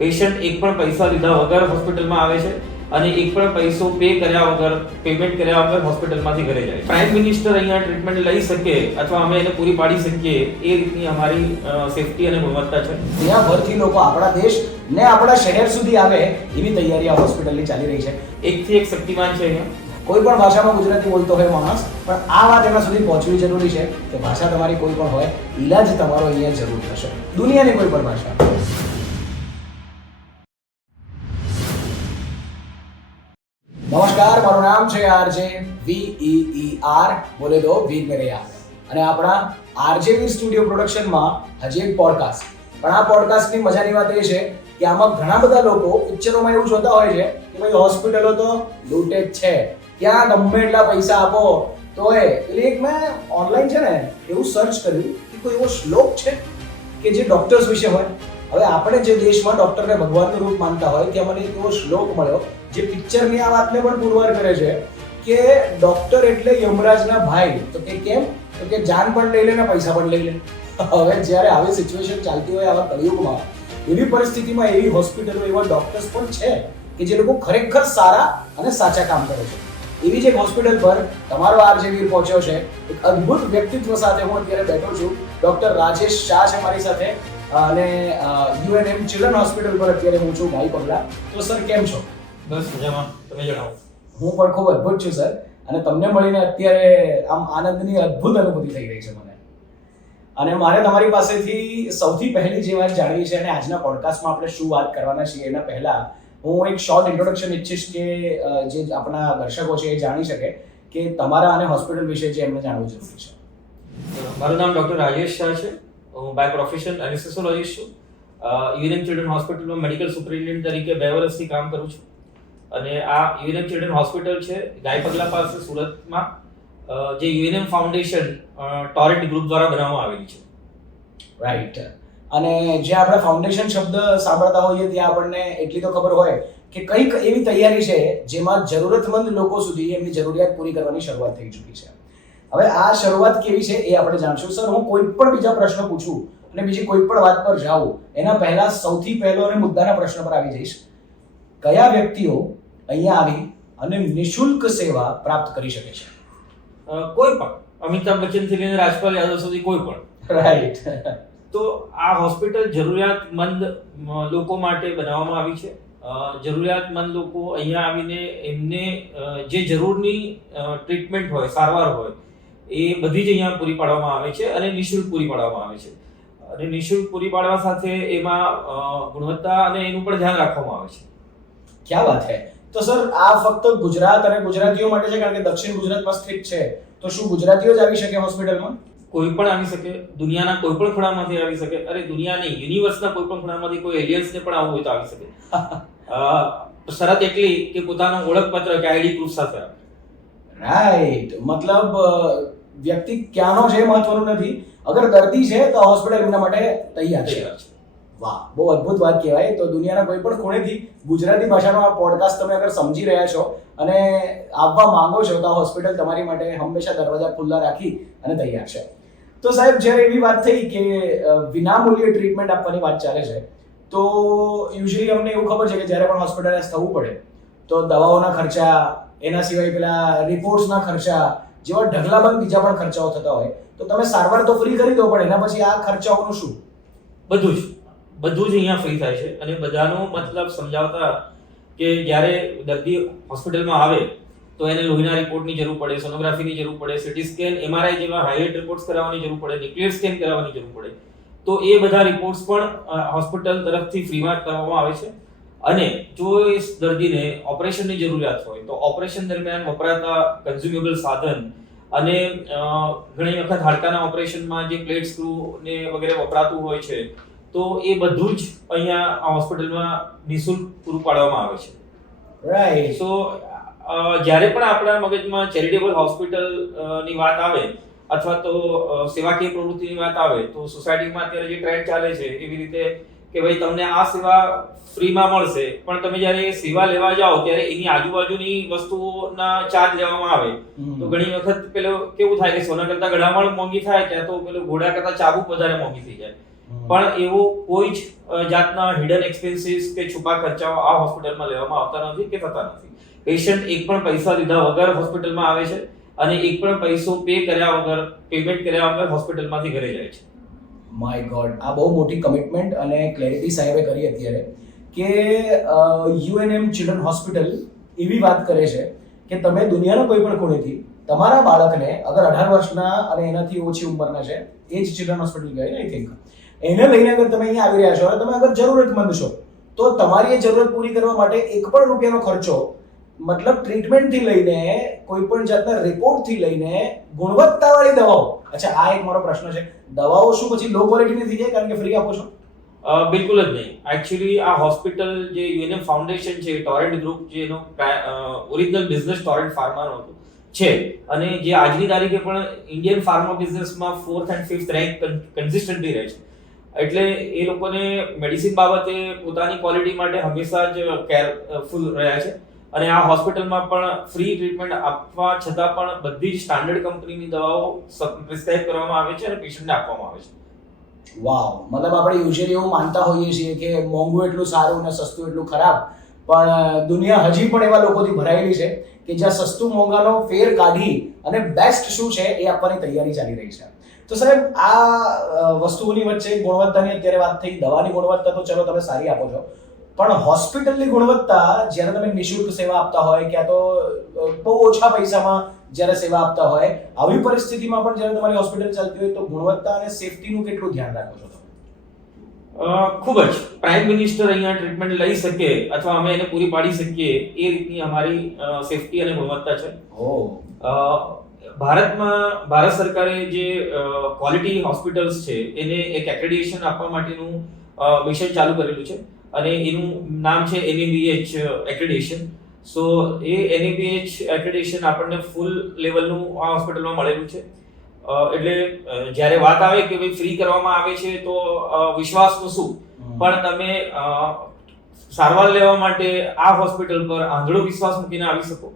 Patient એક પણ પૈસા લીધા વગર હોસ્પિટલમાં આવે છે અને એક પણ પૈસો પે કર્યા વગર, પેમેન્ટ કર્યા વગર હોસ્પિટલમાંથી ઘરે જાય. પ્રાઇમ મિનિસ્ટર અહીંયા ટ્રીટમેન્ટ લઈ શકે અથવા અમે એને પૂરી પાડી શકીએ એ રીતની અમારી સેફટી અને ગુણવત્તા છે. દુનિયાભરથી લોકો આપણા દેશ ને આપણા શહેર સુધી આવે એવી તૈયારી આ હોસ્પિટલની ચાલી રહી છે. એકથી એક શક્તિમાન છે અહીંયા. કોઈ પણ ભાષામાં ગુજરાતી બોલતો હોય માણસ, પણ આ વાત એના સુધી પહોંચવી જરૂરી છે કે ભાષા તમારી કોઈ પણ હોય, ઈલાજ તમારો અહીંયા જરૂર થશે, દુનિયાની કોઈ પણ ભાષા. નમસ્કાર, મારું નામ છે આરજે VEER, બોલે દો વીર મેરે યાર. અને આપણા આરજે વીર સ્ટુડિયો પ્રોડક્શનમાં હજી એક પોડકાસ્ટ. પણ આ પોડકાસ્ટની મજાની વાત એ છે કે આમાં ઘણા બધા લોકો પિક્ચરોમાં એવું જોતા હોય છે કે ભાઈ હોસ્પિટલો તો લૂંટે જ છે, ત્યાં ગમે એટલા પૈસા આપો તોય. એટલે એક મેં ઓનલાઈન છે ને એવું સર્ચ કર્યું કે કોઈ એવો શ્લોક છે કે જે ડોક્ટર્સ વિશે હોય. હવે આપણે જે દેશમાં ડોક્ટરને ભગવાનનું રૂપ માનતા હોય ત્યાં મને એક એવો શ્લોક મળ્યો જે પિક્ચરની આ વાતને પણ પુરવાર કરે છે કે ડોક્ટર એટલે યમરાજના ભાઈ. તો કે કેમ? તો કે જાન પણ લઈ લે ને પૈસા પણ લઈ લે. હવે જ્યારે આવી સિચ્યુએશન ચાલતી હોય આવા કળિયુગમાં, એવી પરિસ્થિતિમાં એવી હોસ્પિટલો, એવા ડોક્ટર્સ પણ છે કે જે લોકો ખરેખર સારા અને સાચા કામ કરે છે. એવી જ એક હોસ્પિટલ પર તમારો આરજે વીર પહોંચ્યો છે. એક અદ્ભુત વ્યક્તિત્વ સાથે હું અત્યારે બેઠો છું. ડોક્ટર રાજેશ શાહ છે મારી સાથે અને UNM ચિલ્ડ્રન હોસ્પિટલ પર અત્યારે હું છું, ભાઈ પગલા. તો સર કેમ છો? બસ મજામાં, તમે જણાવો. હું પણ ખૂબ અદ્ભુત છું સર, અને તમને મળીને અત્યારે આમ આનંદની અદ્ભુત અનુભૂતિ થઈ રહી છે મને. અને મારે તમારી પાસેથી સૌથી પહેલી જે વાત જાણવી છે, અને આજના પોડકાસ્ટમાં આપણે શું વાત કરવાના છીએ એના પહેલા હું એક શોર્ટ ઇન્ટ્રોડક્શન ઈચ્છીશ કે જે આપણા દર્શકો છે એ જાણી શકે કે તમારા અને હોસ્પિટલ વિશે જે એમને જાણવું જરૂરી છે. મારું નામ ડોક્ટર રાજેશ શાહ છે. હું બાય પ્રોફેશન એનેસ્થેસિયોલોજિસ્ટ છું. UNM ચિલ્ડ્રન હોસ્પિટલમાં મેડિકલ સુપરિન્ટેન્ડન્ટ તરીકે 2 વર્ષથી કામ કરું છું. અને આ UNM ચિલ્ડ્રન હોસ્પિટલ છે ગાય પગલા પાસે સુરતમાં, જે UNM ફાઉન્ડેશન ટોરેન્ટ ગ્રુપ દ્વારા બનાવવામાં આવેલી છે. રાઈટ. અને જે આપણે ફાઉન્ડેશન શબ્દ સાંભળતા હોઈએ ત્યાં આપણને એટલી તો ખબર હોય કે કંઈક એવી તૈયારી છે જેમાં જરૂરતમંદ લોકો સુધી એમની જરૂરિયાત પૂરી કરવાની શરૂઆત થઈ ચૂકી છે. હવે આ શરૂઆત કેવી છે એ આપણે જાણશું. સર, હું કોઈ પણ બીજા પ્રશ્ન પૂછું અને બીજી કોઈ પણ વાત પર જાઉં એના પહેલા સૌથી પહેલો અને મુદ્દાના પ્રશ્ન પર આવી જઈશ. કયા વ્યક્તિઓ અહીંયા આવી અને નિઃશુલ્ક સેવા પ્રાપ્ત કરી શકે છે? કોઈ પણ, અમિતાભ બચ્ચનથી લઈને રાજપાલ યાદવ સુધી કોઈ પણ. રાઈટ. તો આ હોસ્પિટલ જરૂરિયાતમંદ લોકો માટે બનાવવામાં આવી છે. જરૂરિયાતમંદ લોકો અહીંયા આવીને એમને જે જરૂરની ટ્રીટમેન્ટ હોય, સારવાર હોય, એ બધી જ અહીંયા પૂરી પાડવામાં આવે છે અને નિઃશુલ્ક પૂરી પાડવામાં આવે છે. અને નિઃશુલ્ક પૂરી પાડવા સાથે એમાં ગુણવત્તા અને એનું પણ ધ્યાન રાખવામાં આવે છે. ક્યાં વાત છે. તો સર, આ ફક્ત ગુજરાત અને ગુજરાતીઓ માટે છે? કારણ કે દક્ષિણ ગુજરાતમાં સ્થિત છે, તો શું ગુજરાતીઓ જ આવી શકે હોસ્પિટલમાં? કોઈ પણ આવી શકે, દુનિયાના કોઈ પણ ખૂણામાંથી આવી શકે. અરે દુનિયા નહીં, યુનિવર્સના કોઈ પણ ખૂણામાંથી કોઈ એલિયન્સને પણ આવવું હોય તો આવી શકે. શરત એટલી કે પોતાનું ઓળખપત્ર કે ID પ્રૂફ સાથે આવે. રાઈટ. મતલબ વ્યક્તિ ક્યાંનો છે મહત્વનું નથી, અગર દર્દી છે તો હોસ્પિટલ એમના માટે તૈયાર છે. વાહ, બહુ અદ્ભુત વાત કહેવાય. તો દુનિયાના કોઈ પણ ખૂણેથી ગુજરાતી ભાષાનો આ પોડકાસ્ટ તમે અગર સમજી રહ્યા છો અને આવવા માંગો છો તો આ હોસ્પિટલ તમારી માટે હંમેશા દરવાજા ખુલ્લા રાખી અને તૈયાર છે. તો સાહેબ, જ્યારે એવી વાત થઈ કે વિનામૂલ્યે ટ્રીટમેન્ટ આપવાની વાત ચાલે છે, તો યુઝ્યુઅલી અમને એવું ખબર છે કે જ્યારે પણ હોસ્પિટલાઇઝ થવું પડે તો દવાઓના ખર્ચા, એના સિવાય પેલા રિપોર્ટ્સના ખર્ચા જેવા ઢગલાબંધ બીજા પણ ખર્ચાઓ થતા હોય. તો તમે સારવાર તો ફ્રી કરી દો, પણ એના પછી આ ખર્ચાઓનું શું? બધું જ અહીંયા ફ્રી થાય છે. અને બધાનો મતલબ સમજાવતા કે જ્યારે દર્દી હોસ્પિટલમાં આવે તો એને લોહીના રિપોર્ટની જરૂર પડે, સોનોગ્રાફીની જરૂર પડે, સીટી સ્કેન, MRI જેવા હાઈ-એન્ડ રિપોર્ટ્સ કરાવવાની જરૂર પડે, ન્યુક્લિયર સ્કેન કરાવવાની જરૂર પડે. તો એ બધા રિપોર્ટ્સ પણ હોસ્પિટલ તરફથી ફ્રીમાં કરવામાં આવે છે. અને જો એ દર્દીને ઓપરેશનની જરૂરિયાત હોય તો ઓપરેશન દરમિયાન વપરાતા કન્ઝ્યુમેબલ સાધન અને ઘણી વખત હાડકાના ઓપરેશનમાં જે પ્લેટ, સ્ક્રૂ ને વગેરે વપરાતું હોય છે, તો એ બધું જ અહીંયા આ હોસ્પિટલમાં નિઃશુલ્ક પૂરું પાડવામાં આવે છે. રાઈટ. સો જ્યારે પણ આપણા મગજમાં ચેરિટેબલ હોસ્પિટલ ની વાત આવે અથવા તો સેવાકીય પ્રવૃત્તિની વાત આવે તો સોસાયટીમાં અત્યારે જે ટ્રેન્ડ ચાલે છે એવી રીતે કે ભાઈ તમને આ સેવા ફ્રીમાં મળશે, પણ તમે જ્યારે એ સેવા લેવા જાઓ ત્યારે એની આજુબાજુની વસ્તુઓના ચાર્જ લેવામાં આવે તો ઘણી વખત પેલો કેવું થાય કે સોના કરતા ગળામણ મોંઘી થાય, ત્યાં તો પેલો ઘોડા કરતા ચાબુક વધારે મોંઘી થઈ જાય. પણ એવો કોઈ જ જાતના હિડન એક્સપેન્સીસ કે છુપા ખર્ચાઓ આ હોસ્પિટલમાં લેવામાં આવતા નથી કે થતા નથી. પેશન્ટ એક પણ પૈસા લીધા વગર હોસ્પિટલમાં આવે છે અને એક પણ પૈસો પેમેન્ટ કર્યા વગર હોસ્પિટલમાંથી ઘરે જાય છે. માય ગોડ, આ બહુ મોટી કમિટમેન્ટ અને ક્લેરિટી સાહેબે કરી અત્યારે કે યુએનએમ ચિલ્ડ્રન હોસ્પિટલ એવી વાત કરે છે કે તમે દુનિયાના કોઈ પણ ખૂણેથી તમારા બાળકને અગર 18 વર્ષના અને એનાથી ઓછી ઉંમરના છે, એ જ ચિલ્ડ્રન હોસ્પિટલ ગઈ ને આઈ થિંક, એને લઈને અગર તમે અહીંયા આવી રહ્યા છો અને તમે અગર જરૂરતમંદ છો તો તમારી એ જરૂરત પૂરી કરવા માટે એક પણ રૂપિયાનો ખર્ચો, મતલબ ટ્રીટમેન્ટથી લઈને કોઈ પણ જાતના રિપોર્ટથી લઈને ગુણવત્તાવાળી દવાઓ. અચ્છા, આ એક મારો પ્રશ્ન છે, દવાઓ શું પછી લો ક્વોલિટીની થઈ જાય કારણ કે ફ્રી આપો છો? બિલકુલ જ નહીં. એકચ્યુઅલી આ હોસ્પિટલ જે યુએનએમ ફાઉન્ડેશન છે, ટોરેન્ટ ગ્રુપ, જે એનો ઓરિજિનલ બિઝનેસ ટોરેન્ટ ફાર્માનો હતો છે અને જે આજની તારીખે પણ ઇન્ડિયન ફાર્મા બિઝનેસમાં 4th and 5th rank consistently રહે છે. એટલે એ લોકોને મેડિસિન બાબતે પોતાની ક્વોલિટી માટે હંમેશા જ કેરફુલ રહ્યા છે અને આ હોસ્પિટલમાં પણ ફ્રી ટ્રીટમેન્ટ આપવા છતાં પણ બધી જ સ્ટાન્ડર્ડ કંપનીની દવાઓ પ્રિસ્ક્રાઇબ કરવામાં આવે છે અને પેશન્ટને આપવામાં આવે છે. વાવ, મતલબ આપણે યુઝ્યુઅલી એવું માનતા હોઈએ છીએ કે મોંઘું એટલું સારું ને સસ્તું એટલું ખરાબ, પણ દુનિયા હજી પણ એવા લોકોથી ભરાયેલી છે કે જ્યાં સસ્તું મોંઘાનો ફેર કાઢી અને બેસ્ટ શું છે એ આપવાની તૈયારી ચાલી રહી છે. તો સાહેબ, આ વસ્તુઓની વચ્ચે ગુણવત્તાની અત્યારે વાત થઈ, દવાની ગુણવત્તા તો ચલો તમે સારી આપો છો, પણ હોસ્પિટલની ગુણવત્તા જ્યારે તમે નિઃશુલ્ક સેવા આપતા હોય ક્યાં તો બહુ ઓછા પૈસામાં જ્યારે સેવા આપતા હોય, આવી પરિસ્થિતિમાં પણ જ્યારે તમારી હોસ્પિટલ ચાલતી હોય તો ગુણવત્તા અને સેફટીનું કેટલું ધ્યાન રાખો છો તમે? ખૂબ જ. પ્રાઇમ મિનિસ્ટર અહીંયા ટ્રીટમેન્ટ લઈ શકે અથવા અમે એને પૂરી પાડી શકીએ એ રીતની અમારી સેફટી અને ગુણવત્તા છે. ભારત સરકારે જે ક્વોલિટી હોસ્પિટલ્સ છે એને એક એક્રેડિટેશન આપવા માટેનું મિશન ચાલુ કરેલું છે અને એનું નામ છે NABH એક્રેડિટેશન. સો એ NABH એક્રેડિટેશન આપણને ફૂલ લેવલનું આ હોસ્પિટલમાં મળેલું છે. એટલે જ્યારે વાત આવે કે ભાઈ ફ્રી કરવામાં આવે છે તો વિશ્વાસનું શું, પણ તમે સારવાર લેવા માટે આ હોસ્પિટલ પર આંધળો વિશ્વાસ મૂકીને આવી શકો.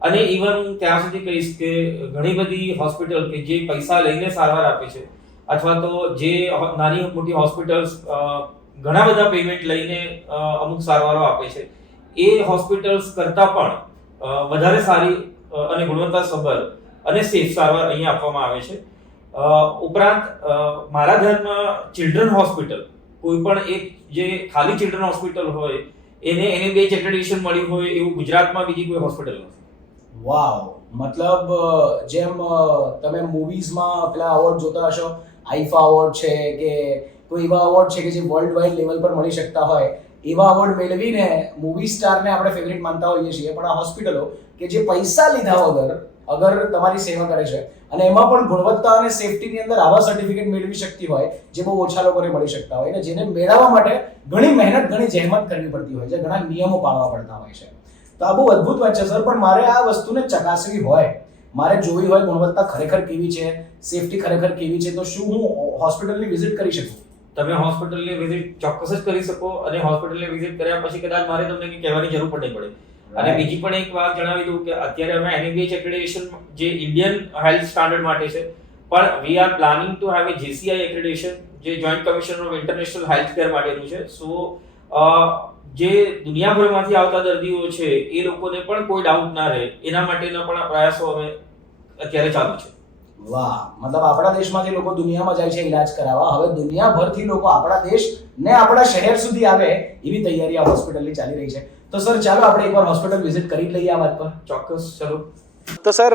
અને ઇવન હું ત્યાં સુધી કહીશ કે ઘણી બધી હોસ્પિટલ કે જે પૈસા લઈને સારવાર આપે છે અથવા તો જે નાની મોટી હોસ્પિટલ્સ ઘણા બધા પેમેન્ટ લઈને અમુક સારવારો આપે છે, એ હોસ્પિટલ્સ કરતાં પણ વધારે સારી અને ગુણવત્તાસભર અને સેફ સારવાર અહીંયા આપવામાં આવે છે. ઉપરાંત મારા ધ્યાનમાં ચિલ્ડ્રન હોસ્પિટલ, કોઈ પણ એક જે ખાલી ચિલ્ડ્રન હોસ્પિટલ હોય એને NABH એક્રેડિટેશન મળ્યું હોય એવું ગુજરાતમાં બીજી કોઈ હોસ્પિટલ નથી. વાવ, મતલબ જેમ તમે મૂવીઝમાં પેલા અવોર્ડ જોતા હશો, આઈફા અવોર્ડ છે કે કોઈ એવા અવોર્ડ છે કે જે વર્લ્ડ વાઇડ લેવલ પર મળી શકતા હોય, એવા અવોર્ડ મેળવીને મૂવી સ્ટારને આપણે ફેવરિટ માનતા હોઈએ છીએ, પણ આ હોસ્પિટલો કે જે પૈસા લીધા વગર અગર તમારી સેવા કરે છે અને એમાં પણ ગુણવત્તા અને સેફટીની અંદર આવા સર્ટિફિકેટ મેળવી શકતી હોય જે બહુ ઓછા લોકોને મળી શકતા હોય અને જેને મેળવવા માટે ઘણી મહેનત, ઘણી જહેમત કરવી પડતી હોય છે, ઘણા નિયમો પાળવા પડતા હોય છે. તો આ બહુ અદ્ભુત વાત છે સર, પણ મારે આ વસ્તુને ચકાસવી હોય, મારે જોવી હોય ગુણવત્તા ખરેખર કેવી છે, સેફટી ખરેખર કેવી છે, તો શું હું હોસ્પિટલની વિઝિટ કરી શકું? તમે હોસ્પિટલની વિઝિટ ચોક્કસ જ કરી શકો અને હોસ્પિટલની વિઝિટ કર્યા પછી કદાચ મારે તમને કંઈ કહેવાની જરૂર પણ નહીં પડે. અને બીજી પણ એક વાત જણાવી દઉં કે અત્યારે અમે NABH એક્રેડિટેશન જે ઇન્ડિયન હેલ્થ સ્ટાન્ડર્ડ માટે છે, પણ we are planning to have a JCI accreditation જે joint commission of international health care માટેનું છે. સો જે દુનિયાભરમાંથી આવતા દર્દીઓ છે એ લોકોને પણ કોઈ ડાઉટ ના રહે એના માટેના પણ પ્રયાસો અમે અત્યારે ચાલુ છે. વાહ, મતલબ આપણા દેશમાંથી લોકો દુનિયામાં જાય છે ઇલાજ કરાવવા, હવે દુનિયાભરથી લોકો આપણા દેશ ને આપણા શહેર સુધી આવે એવી તૈયારી આ હોસ્પિટલની ચાલી રહી છે. તો સર ચાલો આપણે એકવાર હોસ્પિટલ વિઝિટ કરી લઈએ આ વાત પર. ચોક્કસ, ચલો. તો સર,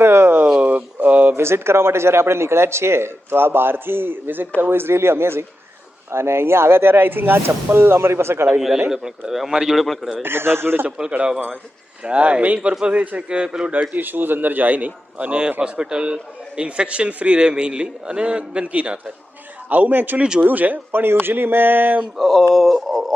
વિઝિટ કરવા માટે જ્યારે આપણે નીકળ્યા છીએ તો આ બહારથી વિઝિટ કરવું ઇઝ રિયલી અમેઝિંગ. અને અહીંયા આવ્યા ત્યારે આઈ થિંક આ ચપ્પલ અમારી પાસે કઢાવી દીધા, નહીં? અમારી જોડે પણ કઢાવે છે, બધા જોડે ચપ્પલ કઢાવવામાં આવે છે. મેઇન પર્પઝ એ છે કે પેલું ડર્ટી શૂઝ અંદર જાય નહીં અને હોસ્પિટલ ઇન્ફેક્શન ફ્રી રહે મેઇનલી, અને ગંદકી ના થાય. આવું મેં એકચ્યુઅલી જોયું છે, પણ યુઝ્યુઅલી મેં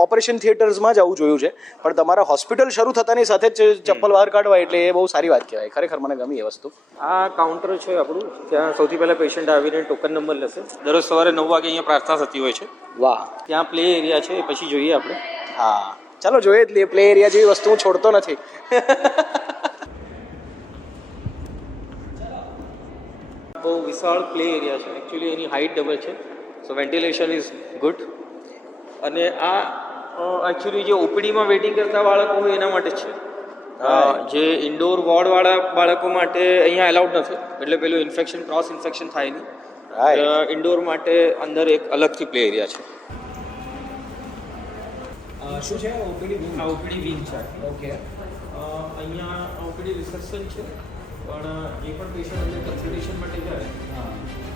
ઓપરેશન થિયેટર્સમાં જ આવું જોયું છે, પણ તમારા હોસ્પિટલ શરૂ થતાની સાથે જ ચપ્પલ બહાર કાઢવા એટલે એ બહુ સારી વાત કહેવાય. ખરેખર મને ગમી એ વસ્તુ. આ કાઉન્ટર છે આપણું, ત્યાં સૌથી પહેલા પેશન્ટ આવીને ટોકન નંબર લેશે. દરરોજ સવારે 9 વાગે અહીંયા પ્રાર્થના થતી હોય છે. વાહ. ત્યાં પ્લે એરિયા છે, પછી જોઈએ આપણે. હા, ચાલો જોઈએ જ લઈએ. પ્લે એરિયા જેવી વસ્તુ હું છોડતો નથી. બહુ વિશાળ પ્લે એરિયા છે. એકચ્યુઅલી એની હાઇટ ડબલ છે. સો વેન્ટિલેશન ઇઝ ગુડ. અને આ એકચ્યુઅલી જે ઓપીડીમાં વેઇટિંગ કરતા બાળકો હોય એના માટે જ છે. જે ઇન્ડોર વોર્ડવાળા બાળકો માટે અહીંયા એલાઉડ નથી, એટલે પેલું ઇન્ફેક્શન ક્રોસ ઇન્ફેક્શન થાય નહીં. ઇન્ડોર માટે અંદર એક અલગથી પ્લે એરિયા છે. શું છે ઓપીડી? આ ઓપીડી વિંગ છે. ઓકે. અહીંયા ઓપીડી રિસેપ્શન છે, પણ જે પણ પેશન્ટ અંદર કન્સલ્ટેશન માટે જાય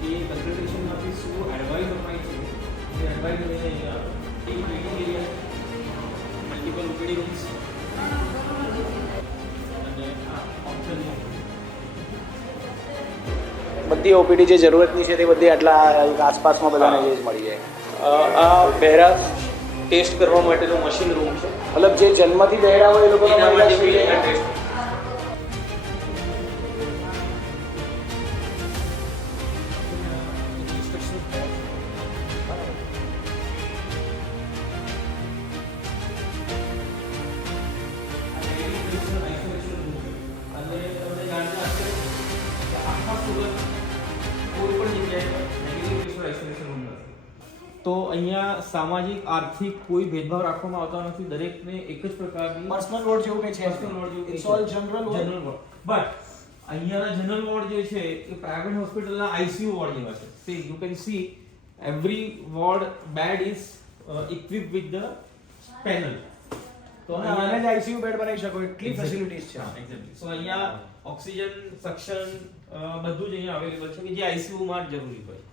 એ કન્સલ્ટેશનમાંથી શું એડવાઇસ અપાય છે એ એડવાઇસ લઈને અહીંયા એક waiting area, multiple OPD rooms અને આ ઓપ્શન બધી ઓપીડી જે જરૂરતની છે તે બધી આટલા આસપાસમાં બધાને જે મળી જાય. આ બહેરા ટેસ્ટ કરવા માટેનું મશીન રૂમ છે. મતલબ જે જન્મથી બહેરા હોય એ લોકો એના માટે બી અહીંયા ટેસ્ટ તો અહીંયા સામાજિક આર્થિક કોઈ ભેદભાવ રાખવામાં આવતો નથી. દરેકને એક જ પ્રકારની પર્સનલ વોર્ડ જેવું કંઈ છે? પર્સનલ વોર્ડ જેવું it's all general ward. But અહીંયાના જનરલ વોર્ડ જે છે એ પ્રાઇવેટ હોસ્પિટલના આઈસીયુ વોર્ડ જેવા છે. See you can see every ward bed is equip with the panel. તો આને જ આઈસીયુ બેડ બનાવી શકો એટલી ફેસિલિટીઝ છે. એક્ઝેક્ટલી. સો અહીંયા ઓક્સિજન સક્શન બધું જ અહીંયા અવેલેબલ છે કે જે આઈસીયુ માં જ જરૂરી હોય.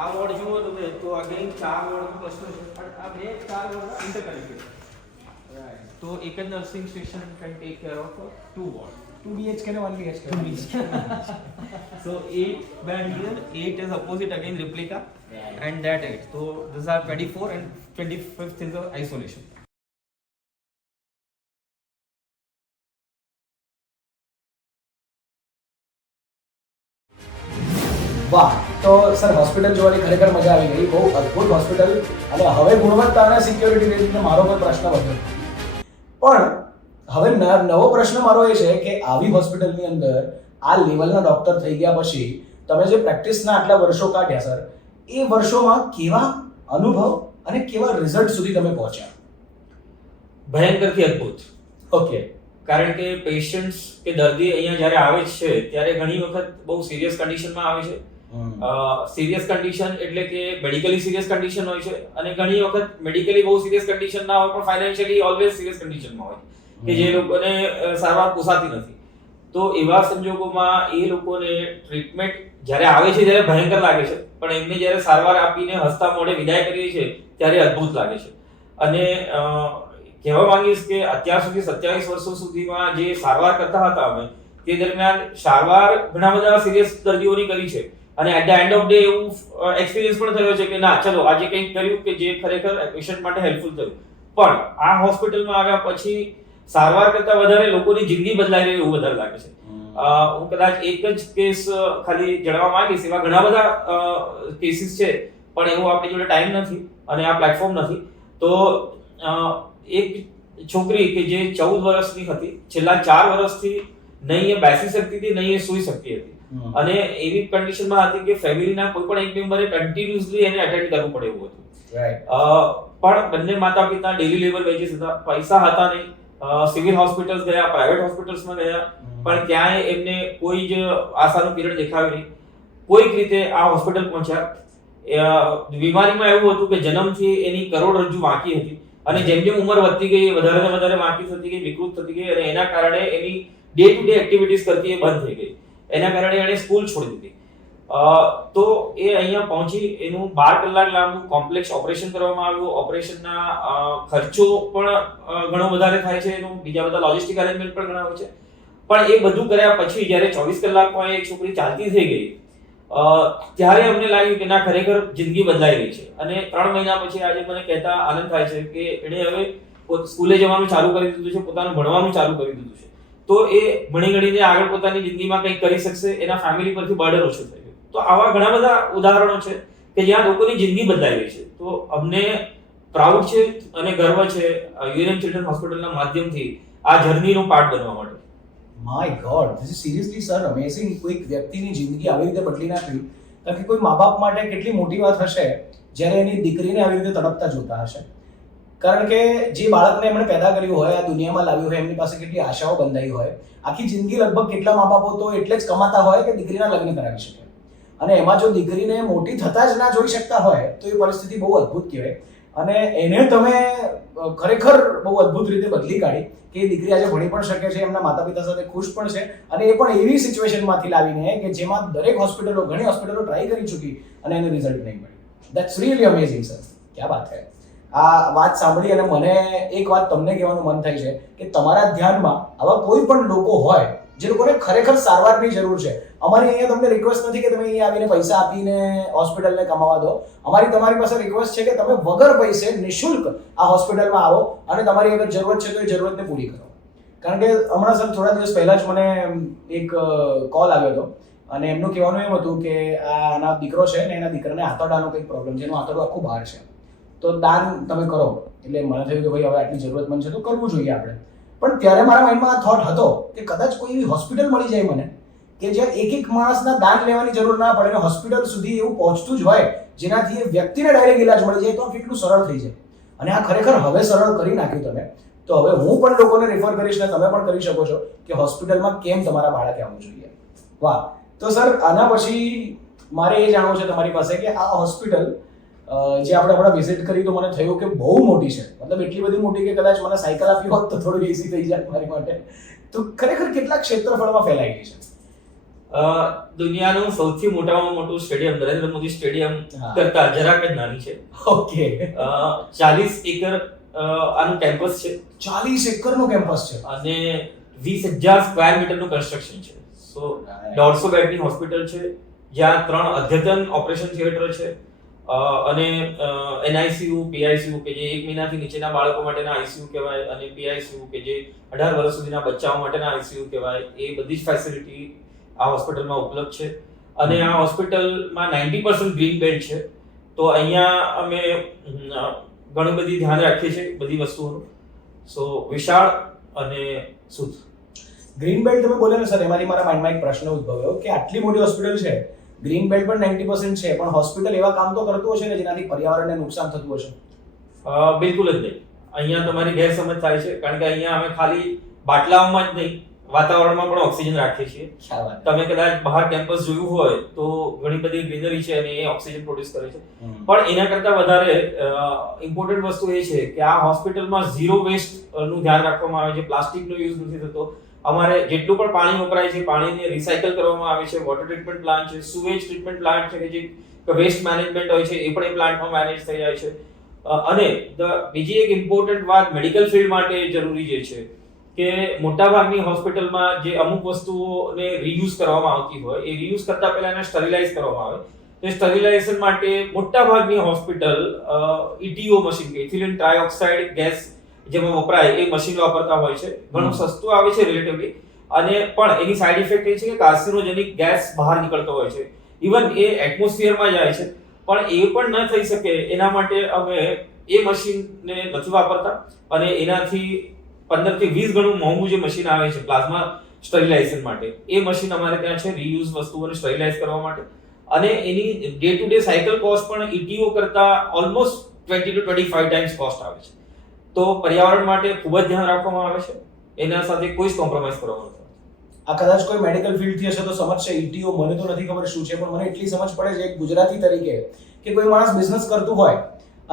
આ વોર્ડ જુઓ તમે તો અગેન 4 વોર્ડનો પ્રશ્ન છે, પણ આ 4 વોર્ડ ઇન્ટરકનેક્ટેડ. તો એક જ nursing station can take care of 2 ward. 2 BHK ને 1 BHK. So 8 bed here, 8 is opposite again replica, and that 8. So these are 24 and 25th is the isolation. વાહ, તો સર હોસ્પિટલ જોવાની ખરેખર મજા આવી ગઈ. બહુ અદ્ભુત હોસ્પિટલ. અને હવે ગુણવત્તા અને સિક્યોરિટી લઈને મારો કોઈ પ્રશ્ન વધ્યો. પણ હવે નવો પ્રશ્ન મારો એ છે કે આવી હોસ્પિટલની અંદર આ લેવલના ડોક્ટર થઈ ગયા પછી તમે જે પ્રેક્ટિસના આટલા વર્ષો કાઢ્યા સર, એ વર્ષોમાં કેવા અનુભવ અને કેવા રિઝલ્ટ સુધી તમે પહોંચ્યા? ભયંકરથી અદ્ભુત. ઓકે. કારણ કે પેશન્ટ્સ કે દર્દી અહીંયા જ્યારે આવે છે ત્યારે ઘણી વખત બહુ સિરિયસ કન્ડિશનમાં આવે છે. સિરિયસ કન્ડિશન એટલે કે મેડિકલી સિરિયસ કન્ડિશન હોય છે, અને ઘણી વખત મેડિકલી બહુ સિરિયસ કન્ડિશન ના હોય પણ ફાઇનાન્શિયલી ઓલવેઝ સિરિયસ કન્ડિશનમાં હોય કે જે લોકોને સારવાર પોસાતી નથી. તો એવા સંજોગોમાં એ લોકોને ટ્રીટમેન્ટ જ્યારે આવે છે ત્યારે ભયંકર લાગે છે, પણ એમને જ્યારે સારવાર આપીને હસતા મોઢે વિદાય કરીએ છીએ ત્યારે અદ્ભુત લાગે છે. અને કહેવા માંગીશ કે અત્યાર સુધી 27 વર્ષો સુધીમાં જે સારવાર કરતા હતા અમે, તે દરમિયાન સારવાર ઘણા બધા સિરિયસ દર્દીઓની કરી છે, અને at the end of day એવું એક્સપિરિયન્સ પણ થયો છે કે ના ચલો આજે કંઈક કર્યું કે જે ખરેખર પેશન્ટ માટે હેલ્પફુલ થયું. પણ આ હોસ્પિટલમાં આવ્યા પછી સારવાર કરતા વધારે લોકોની જિંદગી બદલાઈ રહી એવું વધારે લાગે છે. હું કદાચ એક જ કેસ ખાલી જણાવવા માંગીશ, એવા ઘણા બધા કેસીસ છે, પણ એવો આપણી જોડે ટાઈમ નથી અને આ પ્લેટફોર્મ નથી. તો એક છોકરી કે જે 14 વર્ષની હતી, છેલ્લા 4 વર્ષથી નહીં એ બેસી શકતી હતી, નહીં એ સૂઈ શકતી હતી, અને એવી કન્ડિશનમાં હતી કે ફેમિલીના કોઈ પણ એક મેમ્બરે કન્ટિન્યુઅસલી એને અટેન્ડ કરવું પડે એવું હતું. પણ બંને માતા પિતા ડેલી લેબર વેજીસ હતા, પૈસા હતા નહીં. સિવિલ હોસ્પિટલ્સ ગયા, પ્રાઇવેટ હોસ્પિટલ્સમાં ગયા, પણ ક્યાંય એમને કોઈ જ આશાનું કિરણ દેખાયું નહીં. કોઈક રીતે આ હોસ્પિટલ પહોંચ્યા. બીમારીમાં એવું હતું કે જન્મથી એની કરોડરજ્જુ વાંકી હતી, અને જેમ જેમ ઉંમર વધતી ગઈ વધારે ને વધારે વાંકી થતી ગઈ, વિકૃત થતી ગઈ, અને એના કારણે એની ડે ટુ ડે એક્ટિવિટીઝ કરતી એ બંધ થઈ ગઈ. એના કારણે એણે સ્કૂલ છોડી દીધી. તો એ અહીંયા પહોંચી, એનું 12 કલાક લાંબુ કોમ્પ્લેક્સ ઓપરેશન કરવામાં આવ્યું. ઓપરેશનના ખર્ચો પણ ઘણો વધારે થાય છે, એનું બીજા બધા લોજિસ્ટિક અરેન્જમેન્ટ પણ ઘણા હોય છે. પણ એ બધું કર્યા પછી જ્યારે 24 કલાકમાં એક છોકરી ચાલતી થઈ ગઈ, ત્યારે અમને લાગ્યું કે ના ખરેખર જિંદગી બદલાઈ ગઈ છે. અને 3 મહિના પછી આજે મને કહેતા આનંદ થાય છે કે એણે હવે સ્કૂલે જવાનું ચાલુ કરી દીધું છે, પોતાનું ભણવાનું ચાલુ કરી દીધું છે. તો એ ભણી ગણીને આગળ પોતાની જિંદગીમાં કંઈક કરી શકશે, એના ફેમિલી પરથી બર્ડન ઓછું થઈ ગયું. તો આવા ઘણા બધા ઉદાહરણો છે કે જ્યાં લોકોની જિંદગી બદલાઈ ગઈ છે. તો અમને પ્રાઉડ છે અને ગર્વ છે યુએનએમ ચિલ્ડ્રન હોસ્પિટલના માધ્યમથી આ જર્નીનો પાર્ટ બનવા માટે. My God, this is seriously sir amazing. કોઈક વ્યક્તિની જિંદગી આવી રીતે બદલી નાખવી, કારણ કે કોઈ મા બાપ માટે કેટલી મોટી વાત હશે જ્યારે એની દીકરીને આવી રીતે તડપતા જોતા હશે. કારણ કે જે બાળકને એમણે પેદા કર્યું હોય, આ દુનિયામાં લાવ્યું હોય, એમની પાસે કેટલી આશાઓ બંધાઈ હોય, આખી જિંદગી લગભગ કેટલા મા બાપો તો એટલે જ કમાતા હોય કે દીકરીના લગ્ન કરાવી શકે, અને એમાં જો દીકરીને મોટી થતા જ ના જોઈ શકતા હોય તો એ પરિસ્થિતિ બહુ અદ્ભુત કહેવાય. અને એને તમે ખરેખર બહુ અદ્ભુત રીતે બદલી કાઢી કે એ દીકરી આજે ભણી પણ શકે છે, એમના માતા પિતા સાથે ખુશ પણ છે, અને એ પણ એવી સિચ્યુએશનમાંથી લાવીને કે જેમાં દરેક હોસ્પિટલો, ઘણી હોસ્પિટલો ટ્રાય કરી ચૂકી અને એનું રિઝલ્ટ નહીં મળ્યું. That's really amazing sir. ક્યાં વાત છે. આ વાત સાંભળી અને મને એક વાત તમને કહેવાનું મન થાય છે કે તમારા ધ્યાનમાં આવા કોઈ પણ લોકો હોય જે લોકોને ખરેખર સારવારની જરૂર છે, અમારી અહીંયા તમને રિક્વેસ્ટ નથી કે તમે અહીંયા આવીને પૈસા આપીને હોસ્પિટલને કમાવા દો. અમારી તમારી પાસે રિક્વેસ્ટ છે કે તમે વગર પૈસે નિઃશુલ્ક આ હોસ્પિટલમાં આવો અને તમારી અગર જરૂરત છે તો એ જરૂરતને પૂરી કરો. કારણ કે હમણાં સર થોડા દિવસ પહેલા જ મને એક કોલ આવ્યો હતો અને એમનું કહેવાનું એમ હતું કે આના દીકરો છે ને એના દીકરાને આંતરડાનો કંઈક પ્રોબ્લેમ છે, એનું આંતરડું આખું બહાર છે, તો દાન તમે કરો. એટલે મને થયું કે ભાઈ હવે આટલી જરૂરતમંદ છે તો કરવું જોઈએ આપણે. પણ ત્યારે મારા માઇન્ડમાં આ થોટ હતો કે કદાચ કોઈ એવી હોસ્પિટલ મળી જાય મને કે જ્યાં એક માણસના દાન લેવાની જરૂર ના પડે અને હોસ્પિટલ સુધી એવું પહોંચતું જ હોય જેનાથી એ વ્યક્તિને ડાયરેક્ટ ઇલાજ મળી જાય, તો કેટલું સરળ થઈ જાય. અને આ ખરેખર હવે સરળ કરી નાખ્યું તમે. તો હવે હું પણ લોકોને રેફર કરીશ ને તમે પણ કરી શકો છો કે હોસ્પિટલમાં કેમ તમારા બાળકે આવવું જોઈએ. વાહ. તો સર આના પછી મારે એ જાણવું છે તમારી પાસે કે આ હોસ્પિટલ જે આપણે હમણાં વિઝિટ કરી તો મને થયું કે બહુ મોટી છે, મતલબ એટલી બધી મોટી કે કદાચ મને સાયકલ આપી હોત તો થોડું ઈઝી થઈ જાય મારી માટે. તો ખરેખર કેટલા ક્ષેત્રફળમાં ફેલાયેલી છે? દુનિયાનું સૌથી મોટામાં મોટું સ્ટેડિયમ નરેન્દ્ર મોદી સ્ટેડિયમ કરતા જરાક જ નાની છે. ઓકે. 40 એકર આનું કેમ્પસ છે. 40 એકરનું કેમ્પસ છે અને 20,000 સ્ક્વેર મીટરનું કન્સ્ટ્રક્શન છે. સો 150 બેડની હોસ્પિટલ છે જ્યાં 3 અદ્યતન ઓપરેશન થિયેટર છે અને NICU, PICU કે જે 1 મહિનાથી નીચેના બાળકો માટેના ICU કહેવાય અને PICU કે જે 18 વર્ષ સુધીના બચ્ચાઓ માટેના ICU કહેવાય, એ બધી જ ફેસિલિટી આ હોસ્પિટલમાં ઉપલબ્ધ છે. અને આ હોસ્પિટલમાં 90% ગ્રીન બેલ્ટ છે. તો અહીંયા અમે ઘણી બધી ધ્યાન રાખીએ છીએ બધી વસ્તુઓનું. સો વિશાળ અને શુદ્ધ. ગ્રીન બેલ્ટ તમે બોલ્યો ને સર, એમાંથી મારા માઇન્ડમાં એક પ્રશ્ન ઉદ્ભવ્યો કે આટલી મોટી હોસ્પિટલ છે, ગ્રીન બેલ્ટ પણ 90% છે, પણ હોસ્પિટલ એવા કામ તો કરતું હશે ને જેનાથી પર્યાવરણને નુકસાન થતું હશે? બિલકુલ જ નહીં. અહીંયા તમારી ગેરસમજ થાય છે, કારણ કે અહીંયા અમે ખાલી બાટલાઓમાં જ નહીં, વાતાવરણમાં પણ ઓક્સિજન રાખીએ છીએ. તમે કદાચ બહાર કેમ્પસ જોયું હોય તો ઘણી બધી ગ્રીનરી છે અને એ ઓક્સિજન પ્રોડ્યુસ કરે છે. પણ એના કરતા વધારે ઇમ્પોર્ટન્ટ વસ્તુ એ છે કે આ હોસ્પિટલમાં ઝીરો વેસ્ટ નું ધ્યાન રાખવામાં આવે છે. પ્લાસ્ટિકનો યુઝ નથી થતો. અમારે જેટલું પણ પાણી વપરાય છે પાણીને રિસાયકલ કરવામાં આવે છે. વોટર ટ્રીટમેન્ટ પ્લાન્ટ છે, સુવેજ ટ્રીટમેન્ટ પ્લાન્ટ છે કે જે વેસ્ટ મેનેજમેન્ટ હોય છે એ પણ એ પ્લાન્ટમાં મેનેજ થઈ જાય છે. અને બીજી એક ઇમ્પોર્ટન્ટ વાત મેડિકલ ફિલ્ડ માટે જરૂરી જે છે કે મોટાભાગની હોસ્પિટલમાં જે અમુક વસ્તુઓને રીયુઝ કરવામાં આવતી હોય એ રીયુઝ કરતા પહેલા એને સ્ટરીલાઇઝ કરવામાં આવે. તો સ્ટરીલાઇઝેશન માટે મોટાભાગની હોસ્પિટલ ETO મશીન કે ઇથિલિન ટ્રાયોક્સાઇડ ગેસ જેમાં વપરાય એ મશીન વાપરતા હોય છે. ઘણું સસ્તું આવે છે રિલેટિવલી, અને પણ એની સાઇડ ઇફેક્ટ એ છે કે કાર્સિનોજેનિક ગેસ બહાર નીકળતો હોય છે. ઇવન એ એટમોસ્ફિયરમાં જાય છે, પણ એ પણ ન થઈ શકે એના માટે અમે એ મશીનને નથી વાપરતા. અને એનાથી 15 થી 20 ગણું મોંઘું જે મશીન આવે છે પ્લાઝમા સ્ટરીલાઇઝેશન માટે, એ મશીન અમારે ત્યાં છે રીયુઝ વસ્તુઓને સ્ટરીલાઇઝ કરવા માટે. અને any day to day cycle cost પણ ETO કરતા ઓલમોસ્ટ 20 to 25 ટાઈમ્સ કોસ્ટ આવે છે. તો પર્યાવરણ માટે ખૂબ જ ધ્યાન રાખવામાં આવે છે. એના સાથે કોઈ કોમ્પ્રોમાઇઝ કરવાનો નથી. આ કદાચ કોઈ મેડિકલ ફિલ્ડથી હશે તો સમજશે. ETO મને તો નથી ખબર શું છે, પણ મને એટલી સમજ પડે છે એક ગુજરાતી તરીકે કે કોઈ માણસ બિઝનેસ કરતું હોય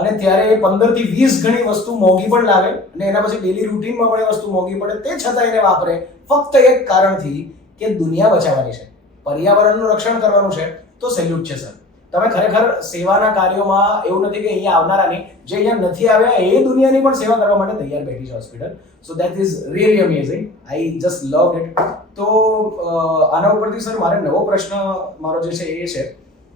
અને ત્યારે 15 થી 20 ગણી વસ્તુ મોંઘી પણ લાવે અને એના પછી ડેલી રૂટીનમાં પણ એ વસ્તુ મોંઘી પડે, તે છતાં એને વાપરે ફક્ત એક કારણથી કે દુનિયા બચાવવાની છે, પર્યાવરણનું રક્ષણ કરવાનું છે. તો સેલ્યુટ છે સર. તમે ખરેખર સેવાના કાર્યોમાં એવું નથી કે અહીંયા આવનારાની, જે અહીંયા નથી આવ્યા એ દુનિયાની પણ સેવા કરવા માટે તૈયાર બેઠી છે hospital. So that is really amazing. I just love it. તો આના ઉપરથી સર મારે નવો પ્રશ્ન મારો જે છે એ છે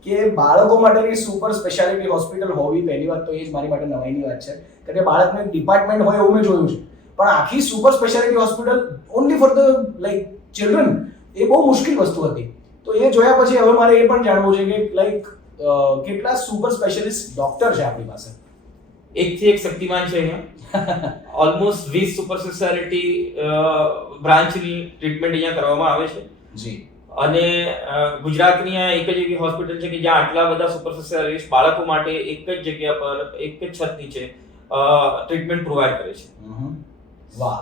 કે બાળકો માટેની સુપર સ્પેશિયાલિટી હોસ્પિટલ હોવી, પહેલી વાત તો એ જ મારી માટે નવાઈની વાત છે. કારણ કે બાળકનું એક ડિપાર્ટમેન્ટ હોય એવું મેં જોયું છે, પણ આખી super speciality hospital only for the like children, એ બહુ મુશ્કેલ વસ્તુ હતી. તો એ જોયા પછી હવે મારે એ પણ જાણવું છે કે લાઈક કેટલા સુપર સ્પેશિયાલિસ્ટ ડોક્ટર છે આપણી પાસે? એકથી એક શક્તિમાન છે અહીંયા. ઓલમોસ્ટ 20 સુપર સ્પેશિયાલિટી બ્રાન્ચની ટ્રીટમેન્ટ અહીંયા કરવામાં આવે છે. જી. અને ગુજરાતની આ એક જ એવી હોસ્પિટલ છે કે જ્યાં આટલા બધા સુપર સ્પેશિયાલિસ્ટ બાળકો માટે એક જ જગ્યા પર એક જ છત નીચે ટ્રીટમેન્ટ પ્રોવાઈડ કરે છે. વાહ,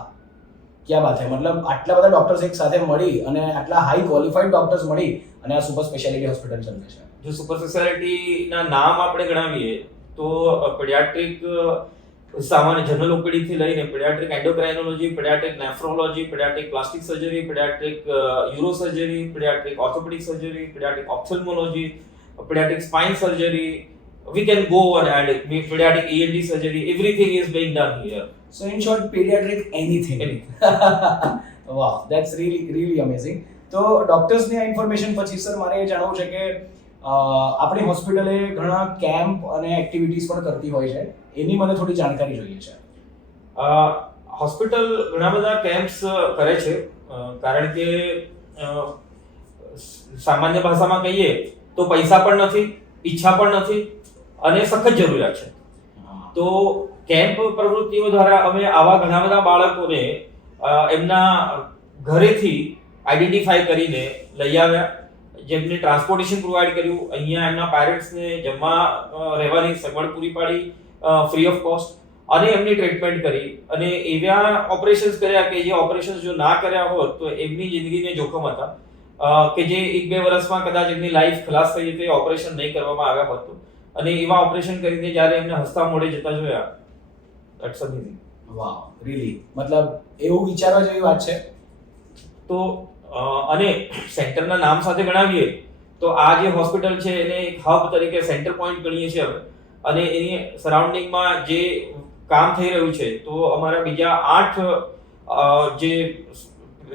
ક્યાં વાત છે. મતલબ આટલા બધા ડોક્ટર્સ એક સાથે મળી અને આટલા હાઈ ક્વોલિફાઈડ ડોક્ટર્સ મળી અને આ સુપર સ્પેશિયાલિટી હોસ્પિટલ ચાલે છે. જો સુપર સ્પેશિયાલિટીના નામ આપણે ગણાવીએ તો પેડિયાટ્રિક સામાન્ય જનરલ ઓપીડી થી લઈને paediatric endocrinology, paediatric nephrology, paediatric plastic surgery, paediatric uro surgery, paediatric orthopaedic surgery, paediatric ophthalmology, paediatric spine surgery, we can go on and pediatric ENT surgery, everything is being done here. So in short, pediatric anything. Wow, that's really amazing. તો ડોક્ટર્સની આ information પછી sir મારે એ જાણવું છે કે આપણી હોસ્પિટલે ઘણા કેમ્પ અને એક્ટિવિટીઝ પણ કરતી હોય છે, એની મને થોડી જાણકારી જોઈએ છે. હોસ્પિટલ ઘણા બધા કેમ્પ્સ કરે છે, કારણ કે સામાન્ય ભાષામાં કહીએ તો પૈસા પણ નથી, ઈચ્છા પણ નથી અને સખત જરૂરિયાત છે. તો કેમ્પ પ્રવૃત્તિઓ દ્વારા અમે આવા ઘણા બધા બાળકોને એમના ઘરેથી આઈડેન્ટિફાઈ કરીને લઈ આવ્યા, જેમને ટ્રાન્સપોર્ટેશન પ્રોવાઈડ કર્યું, અહીંયા એમના પેરેન્ટ્સને જમવા રહેવાની સગવડ પૂરી પાડી ફ્રી ઓફ કોસ્ટ, અને એમની ટ્રીટમેન્ટ કરી અને એવા ઓપરેશન્સ કર્યા કે જે ઓપરેશન્સ જો ના કર્યા હોત તો એમની જિંદગીને જોખમ હતા, કે જે 1-2 વર્ષમાં કદાચ એમની લાઈફ ખલાસ થઈ જતી, ઓપરેશન નહીં કરવામાં આવ્યા હોત. અને એવા ઓપરેશન કરીને જ્યારે એમને હસતા મોઢે જતા જોયા, ધેટ્સ અમેઝિંગ. વાવ, રીલી, મતલબ એવું વિચારવા જેવી વાત છે. તો અને સેન્ટરના નામ સાથે ગણાવીએ તો આ જે હોસ્પિટલ છે એને એક હબ તરીકે સેન્ટર પોઈન્ટ ગણીએ છીએ અમે, અને એની સરાઉન્ડિંગમાં જે કામ થઈ રહ્યું છે તો અમારા બીજા 8 જે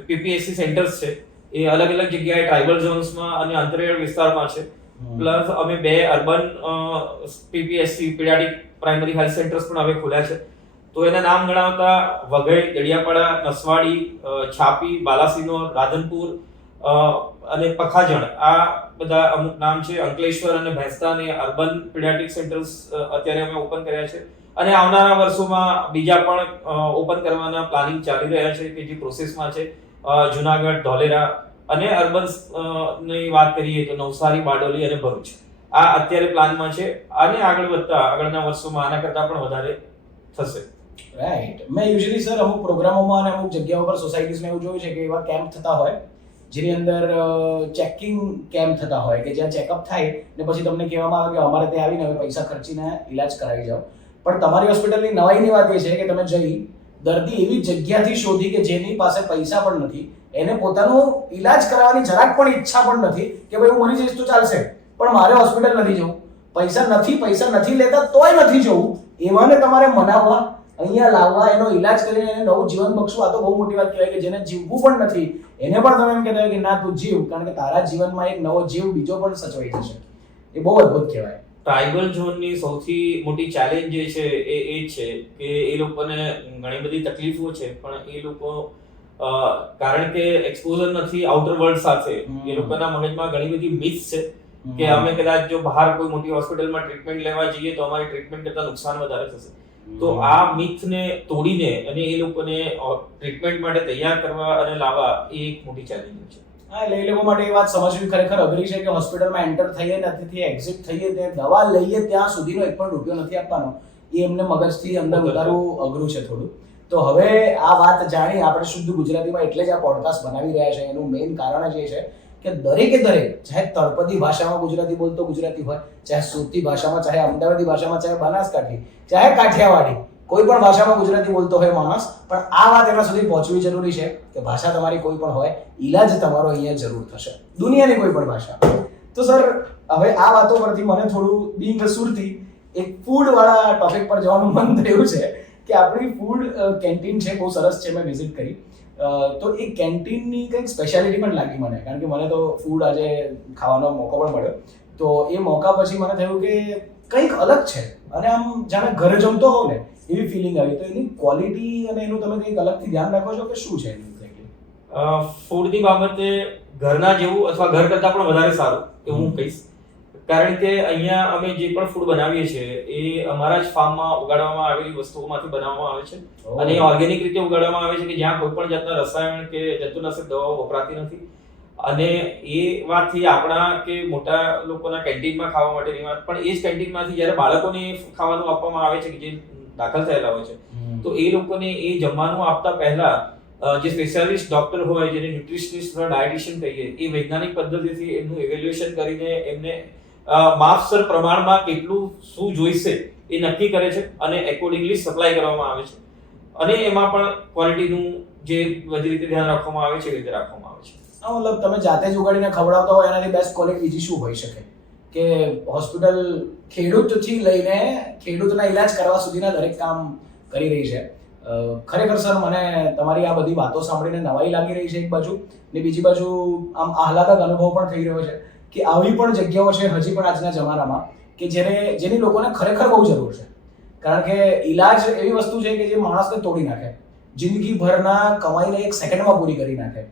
પીપીએસસી સેન્ટર્સ છે એ અલગ અલગ જગ્યાએ ટ્રાઇબલ ઝોન્સમાં અને અંતરિયાળ વિસ્તારમાં છે. પ્લસ અમે 2 urban PPSC paediatric primary health centres પણ હવે ખોલ્યા છે. તો એના નામ ગણાવતા વઘઈ, દડિયાપાડા, નસવાડી, છાપી, બાલાસિનોર, રાધનપુર અને પખાજણ, આ બધા અમુક નામ છે. અંકલેશ્વર અને ભેંસદાને અર્બન પીડિયાટ્રિક સેન્ટર્સ અત્યારે અમે ઓપન કર્યા છે, અને આવનારા વર્ષોમાં બીજા પણ ઓપન કરવાના પ્લાનિંગ ચાલી રહ્યા છે કે જે પ્રોસેસમાં છે. જુનાગઢ, ધોલેરા અને અર્બન ની વાત કરીએ તો નવસારી, બારડોલી અને ભરૂચ, આ અત્યારે પ્લાનમાં છે, અને આગળ વધતા આગળના વર્ષોમાં આના કરતા પણ વધારે થશે. રાઈટ. મેં યુઝ્યુઅલી સર અમુક પ્રોગ્રામોમાં અને અમુક જગ્યાઓ પર સોસાયટીઝમાં એવું જોયું છે કે એવા કેમ્પ થતા હોય જેની અંદર ચેકિંગ કેમ્પ થતા હોય કે જ્યાં ચેકઅપ થાય ને પછી તમને કહેવામાં આવે કે અમારે ત્યાં આવીને હવે પૈસા ખર્ચીને ઈલાજ કરાવી જાઓ. પણ તમારી હોસ્પિટલની નવાઈની વાત એ છે કે તમે જઈ દર્દી એવી જગ્યાથી શોધી કે જેની પાસે પૈસા પણ નથી, એને પોતાનું ઈલાજ કરાવવાની જરાક પણ ઈચ્છા પણ નથી કે ભાઈ હું મરી જઈશ તો ચાલશે પણ મારે હોસ્પિટલ નથી જવું, પૈસા નથી લેતા તોય નથી જવું, એવાને તમારે મનાવવા, અહીંયા લાવવા, એનો ઈલાજ કરીને એને નવું જીવન બક્ષવું, આ તો બહુ મોટી વાત કહેવાય કે જેને જીવવું પણ નથી એને પણ તમે એમ કહેતા હોય કે ના તું જીવ, કારણ કે તારા જીવનમાં એક નવો જીવ બીજો પણ સચવાઈ જશે. એ બહુ અદ્ભુત કહેવાય. ટ્રાઇબલ ઝોનની સૌથી મોટી ચેલેન્જ જે છે એ છે કે એ લોકોને ઘણી બધી તકલીફો છે, પણ એ લોકો કારણ કે એક્સપોઝર નથી આઉટર વર્લ્ડ સાથે, એ લોકોના મગજમાં ઘણી બધી મિથ્સ છે કે અમે કદાચ જો બહાર કોઈ મોટી હોસ્પિટલમાં ટ્રીટમેન્ટ લેવા જઈએ તો અમારી ટ્રીટમેન્ટ કરતા નુકસાન વધારે થશે. તો આ મિથને તોડીને અને એ લોકોને ટ્રીટમેન્ટ માટે તૈયાર કરવા અને લાવવા એ એક મોટી ચેલેન્જ છે. હા, એટલે એ લોકો માટે એ વાત સમજવી ખરેખર અઘરી છે કે હોસ્પિટલમાં એન્ટર થઈએ નથી, એક્ઝિટ થઈએ ત્યાં દવા લઈએ ત્યાં સુધીનો એક પણ રૂપિયો નથી આપવાનો, એ એમને મગજથી અંદર ઉતારવું અઘરું છે થોડું. તો હવે આ વાત જાણી આપણે શુદ્ધ ગુજરાતીમાં એટલે જ આ પોડકાસ્ટ બનાવી રહ્યા છે, એનું મેઇન કારણ જ એ છે કે દરેકે દરેક, ચાહે તળપદી ભાષામાં ગુજરાતી બોલતો ગુજરાતી હોય, ચાહે સુરતી ભાષામાં, ચાહે અમદાવાદી ભાષામાં, ચાહે બનાસકાંઠી, ચાહે કાઠિયાવાડી, કોઈ પણ ભાષામાં ગુજરાતી બોલતો હોય માણસ, પણ આ વાત એના સુધી પહોંચવી જરૂરી છે કે ભાષા તમારી કોઈ પણ હોય, ઈલાજ તમારો અહીંયા જરૂર થશે, દુનિયાની કોઈ પણ ભાષા. તો સર હવે આ વાતો પરથી મને થોડું બીંગ સુરતી એક ફૂડ વાળા ટોપિક પર જવાનું મન થયું છે કે આપણી ફૂડ કેન્ટીન છે, બહુ સરસ છે, મેં વિઝિટ કરી. તો એ કેન્ટીનની કંઈક સ્પેશિયાલિટી પણ લાગી મને, કારણ કે મને તો ફૂડ આજે ખાવાનો મોકો પણ મળ્યો. તો એ મોકા પછી મને થયું કે કંઈક અલગ છે અને આમ જાણે ઘરે જમતો હોવ ને એવી ફિલિંગ આવી. તો એની ક્વોલિટી અને એનું તમે કંઈક અલગથી ધ્યાન રાખો છો કે શું છે એનું? ફૂડની બાબતે ઘરના જેવું અથવા ઘર કરતાં પણ વધારે સારું એવું હું કહીશ, કારણ કે અહીંયા અમે જે પણ ફૂડ બનાવીએ છીએ એ અમારા જ ફાર્મમાં ઉગાડવામાં આવેલી વસ્તુઓમાંથી બનાવવામાં આવે છે, અને ઓર્ગેનિક રીતે ઉગાડવામાં આવે છે કે જ્યાં કોઈ પણ જાતના રસાયણ કે જંતુનાશક દવાઓ વપરાતી નથી. અને એ વાતથી આપણા કે મોટા લોકોના કેન્ટીનમાં ખાવા માટેની વાત, પણ એ જ કેન્ટીનમાંથી જ્યારે બાળકોને ખાવાનું આપવામાં આવે છે કે જે દાખલ થયેલા હોય છે, તો એ લોકોને એ જમવાનું આપતા પહેલા જે સ્પેશિયાલિસ્ટ ડોક્ટર હોય, જેને ન્યુટ્રિશનિસ્ટ અથવા ડાયટિશિયન કહીએ, એ વૈજ્ઞાનિક પદ્ધતિથી એમનું ઇવેલ્યુએશન કરીને એમને માપસર પ્રમાણમાં કેટલું શું જોઈશે એ નક્કી કરે છે અને એકોર્ડિંગલી સપ્લાય કરવામાં આવે છે. અને એમાં પણ ક્વોલિટીનું જે બધી રીતે ધ્યાન રાખવામાં આવે છે એ રીતે રાખવામાં આવે છે. મતલબ તમે જાતે જ ઉગાડીને ખવડાવતા હોય એનાથી બેસ્ટ ક્વોલિટી બીજી શું હોઈ શકે? કે હોસ્પિટલ ખેડૂતથી લઈને ખેડૂતના ઈલાજ કરવા સુધીના દરેક કામ કરી રહી છે. ખરેખર સર, મને તમારી આ બધી વાતો સાંભળીને નવાઈ લાગી રહી છે એક બાજુ, ને બીજી બાજુ આમ આહલાદક અનુભવ પણ થઈ રહ્યો છે કે આવી પણ જગ્યાઓ છે હજી પણ આજના જમાનામાં કે જેની લોકોને ખરેખર બહુ જરૂર છે. કારણ કે ઈલાજ એવી વસ્તુ છે કે જે માણસને તોડી નાખે, જિંદગીભરના કમાઈને એક સેકન્ડમાં પૂરી કરી નાખે.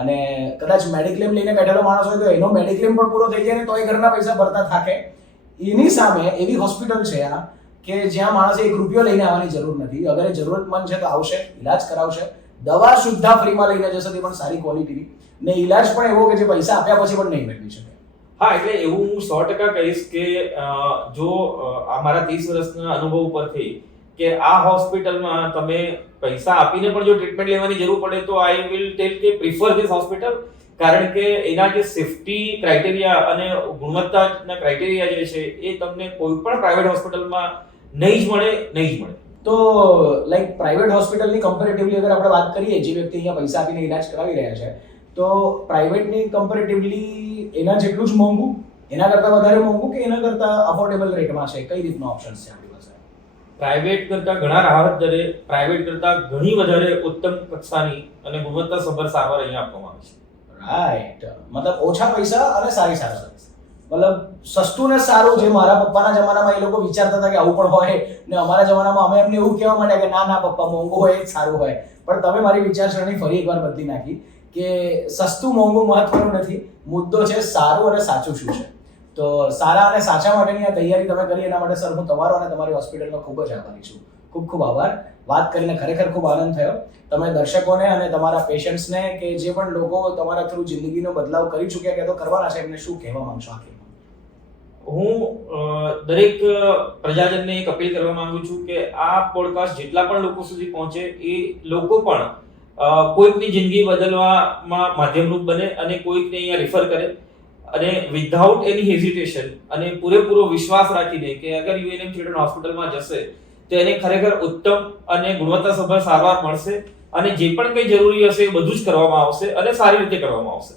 અને કદાચ મેડિક્લેમ લઈને બેઠેલો માણસ હોય તો એનો મેડિક્લેમ પણ પૂરો થઈ જાય ને તો એ ઘરના પૈસા ભરતા થાકે. એની સામે એવી હોસ્પિટલ છે આ કે જ્યાં માણસે 1 રૂપિયો લઈને આવવાની જરૂર નથી. અગર એ જરૂરતમંદ છે તો આવશે, ઈલાજ કરાવશે, દવા સુદ્ધા ફ્રીમાં લઈને જશે, તે પણ સારી ક્વોલિટીની, ને ઈલાજ પણ એવો કે જે પૈસા આપ્યા પછી પણ નહીં મેળવી શકે. હા, એટલે એવું હું 100% કહીશ કે જો અમારા 30 વર્ષના અનુભવ પરથી કે આ હોસ્પિટલમાં તમે પૈસા આપીને પણ જો ટ્રીટમેન્ટ લેવાની જરૂર પડે તો આઈ વિલ ટેલ કે પ્રિફર ધીસ હોસ્પિટલ. કારણ કે એના જે સેફટી ક્રાઇટેરિયા અને ગુણવત્તાના ક્રાઇટેરિયા જે છે એ તમને કોઈ પણ પ્રાઇવેટ હોસ્પિટલમાં નહીં જ મળે. તો લાઈક પ્રાઇવેટ હોસ્પિટલની કમ્પેરેટિવલી અગર આપણે વાત કરીએ, જે વ્યક્તિ અહીંયા પૈસા આપીને ઈલાજ કરાવી રહ્યા છે, તો પ્રાઇવેટની કમ્પેરેટિવલી એના જેટલું જ મોંઘું, એના કરતાં વધારે મોંઘું કે એના કરતાં અફોર્ડેબલ રેટમાં છે? કઈ રીતનો ઓપ્શન છે આપણી પાસે? પ્રાઇવેટ કરતાં ઘણા રાહત દરે, પ્રાઇવેટ કરતાં ઘણી વધારે ઉત્તમ કક્ષાની અને ગુણવત્તાસભર સારવાર અહીંયા આપવામાં આવે છે. રાઈટ, મતલબ ઓછા પૈસા અને સારી સારવાર. મતલબ સસ્તું ને સારું, જે મારા પપ્પાના જમાનામાં એ લોકો વિચારતા હતા કે આવું પણ હોય, ને અમારા જમાનામાં અમે એમને એવું કહેવા માંડ્યા કે ના ના પપ્પા, મોંઘું હોય એ જ સારું હોય. પણ તમે મારી વિચારસરણી ફરી એકવાર બદલી નાખી કે સસ્તું મોંઘું મહત્વનું નથી, મુદ્દો છે સારું અને સાચું શું છે. તો સારા અને સાચા માટેની આ તૈયારી તમે કરી એના માટે સર હું તમારો અને તમારી હોસ્પિટલનો ખૂબ જ આભારી છું. ખૂબ ખૂબ આભાર. વાત કરીને ખરેખર ખૂબ આનંદ થયો. તમે દર્શકોને અને તમારા પેશન્ટ્સને કે જે પણ લોકો તમારા થ્રુ જિંદગીનો બદલાવ કરી ચૂક્યા કે તો કરવાના છે, એમને શું કહેવા માંગશો આખીમાં? હું દરેક પ્રજાજનને એક અપીલ કરવા માંગુ છું કે આ પોડકાસ્ટ જેટલા પણ લોકો સુધી પહોંચે એ લોકો પણ કોઈકની જિંદગી બદલવામાં માધ્યમરૂપ બને અને કોઈકને અહીંયા રિફર કરે, અને વિધાઉટ એની હેઝિટેશન અને પૂરેપૂરો વિશ્વાસ રાખીને કે અગર યુએનએમ ચિલ્ડ્રન હોસ્પિટલમાં જશે તો એને ખરેખર ઉત્તમ અને ગુણવત્તાસભર સારવાર મળશે, અને જે પણ કંઈ જરૂરી હશે એ બધું જ કરવામાં આવશે અને સારી રીતે કરવામાં આવશે.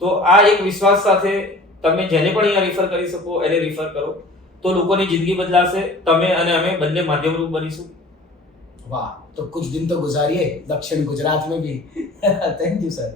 તો આ એક વિશ્વાસ સાથે તમે જેને પણ અહીંયા રિફર કરી શકો એને રિફર કરો, તો લોકોની જિંદગી બદલાશે. તમે અને અમે બંને માધ્યમરૂપ બનીશું. વાહ, તો કુછ દિન તો ગુજારીએ દક્ષિણ ગુજરાત में भी. Thank you sir.